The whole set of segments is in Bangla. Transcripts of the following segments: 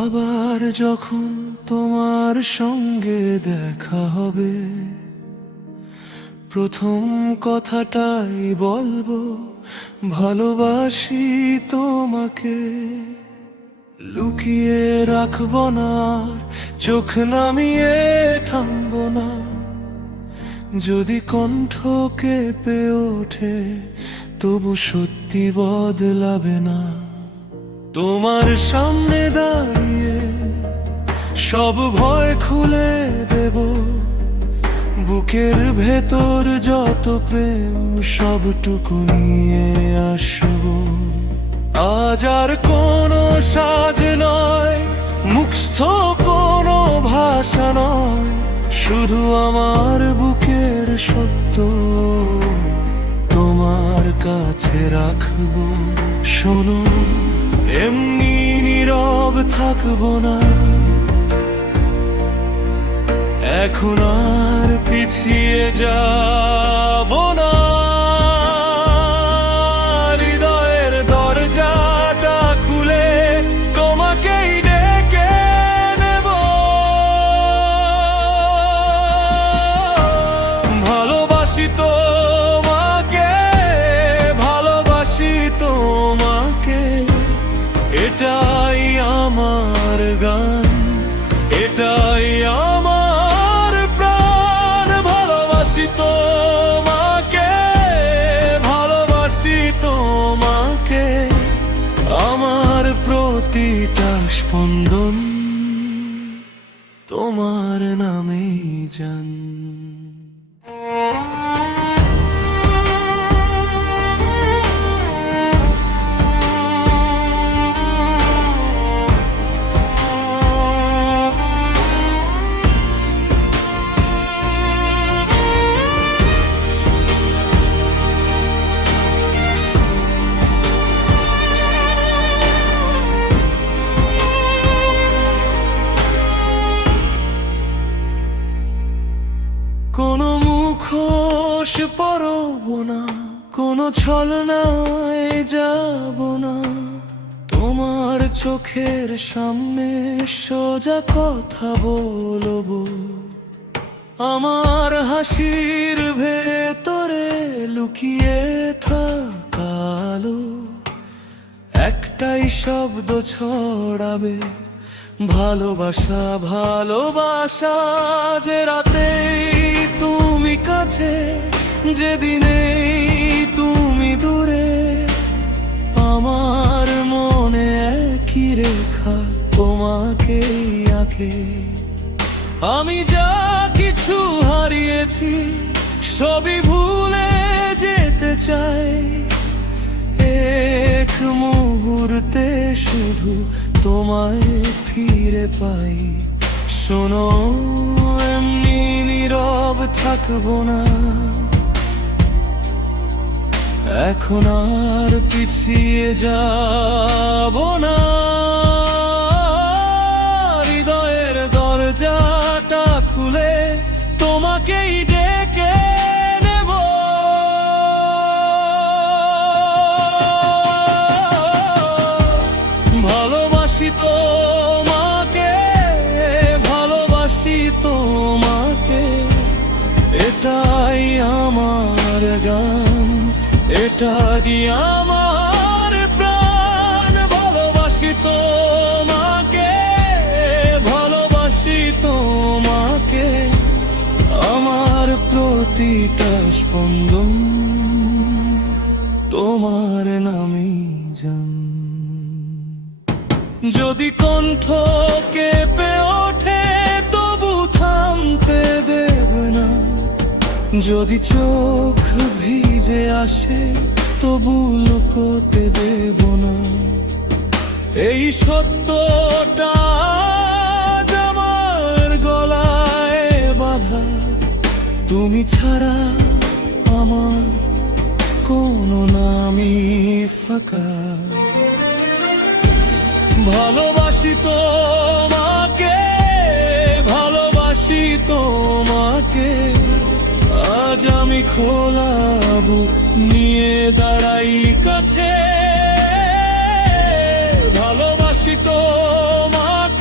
আবার যখন তোমার সঙ্গে দেখা হবে, প্রথম কথাটাই বলবো, ভালোবাসি তোমাকে। লুকিয়ে রাখবো না, চোখ নামিয়ে থামবো না। যদি কণ্ঠ কেঁপে ওঠে, তবু সত্যি বদলাবে না। তোমার সামনে দাঁড়িয়ে সব ভয় খুলে দেব, বুকের ভেতর যত প্রেম সবটুকু নিয়ে আসবো। আজ আর কোনো সাজ নয়, মুখস্থ কোনো ভাষা নয়, শুধু আমার বুকের সত্য তোমার কাছে রাখবো। শোনো, এমনি নীরব থাকবো না, এখন আর পিছিয়ে যাবো না। হৃদয়ের দরজাটা খুলে তোমাকেই ডেকে নেব। ভালোবাসি তোমাকে, ভালোবাসি তোমাকে, এটাই আমার গান, এটাই আমার প্রাণ। ভালোবাসি তোমাকে, ভালোবাসি তোমাকে, আমার প্রতিটা স্পন্দন তোমার নামেই জান। কোনো মুখোশ পরব না, কোনো ছলনায় যাব না। তোমার চোখের সামনে সোজা কথা বলবো। আমার হাসির ভেতরে লুকিয়ে থাকালো একটাই শব্দ ছড়াবে, ভালোবাসা। ভালোবাসা যে রাতে তুমি কাছে, যেদিনে তুমি দূরে, আমার মনে একই রেখা তোমাকেই আঁকে। আমি যা কিছু হারিয়েছি সবই ভুলে যেতে চাই, এক মুহূর্তে শুধু তোমায় ফিরে পাই। শোনো, এমনি নীরব থাকবো না, এখন আর পিছিয়ে যাবো না। হৃদয়ের দরজাটা খুলে তোমাকেই ডেকে নেব। ভালোবাসি তোমাকে, ভালোবাসি তোমাকে, এটাই আমার গান, এটাই আমার প্রাণ। ভালোবাসি তোমাকে, ভালোবাসি তোমাকে, আমার প্রতিটা স্পন্দন তোমার নামেই জান। যদি কণ্ঠ কেঁপে ওঠে, তবু থামতে দেব না। যদি চোখ ভিজে আসে, তবু লুকোতে দেব না। এই সত্যটা আমার গলায় বাঁধা, তুমি ছাড়া আমার কোনো নামই ফাঁকা। ভালোবাসি তোমাকে, ভালোবাসি তোমাকে, আজ আমি খোলা বুক নিয়ে দাঁড়াই কাছে। ভালোবাসি তোমাকে।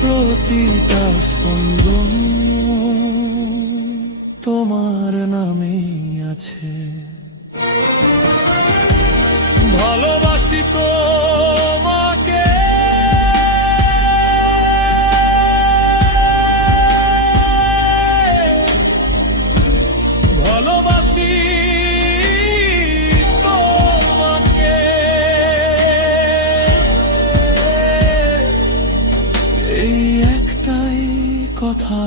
প্রতিটা স্পন্দন তোমার নামেই আছে। ভালোবাসি তোমাকে, ভালোবাসি তোমাকে, এই একটাই কথা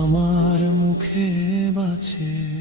আমার মুখে বাজে।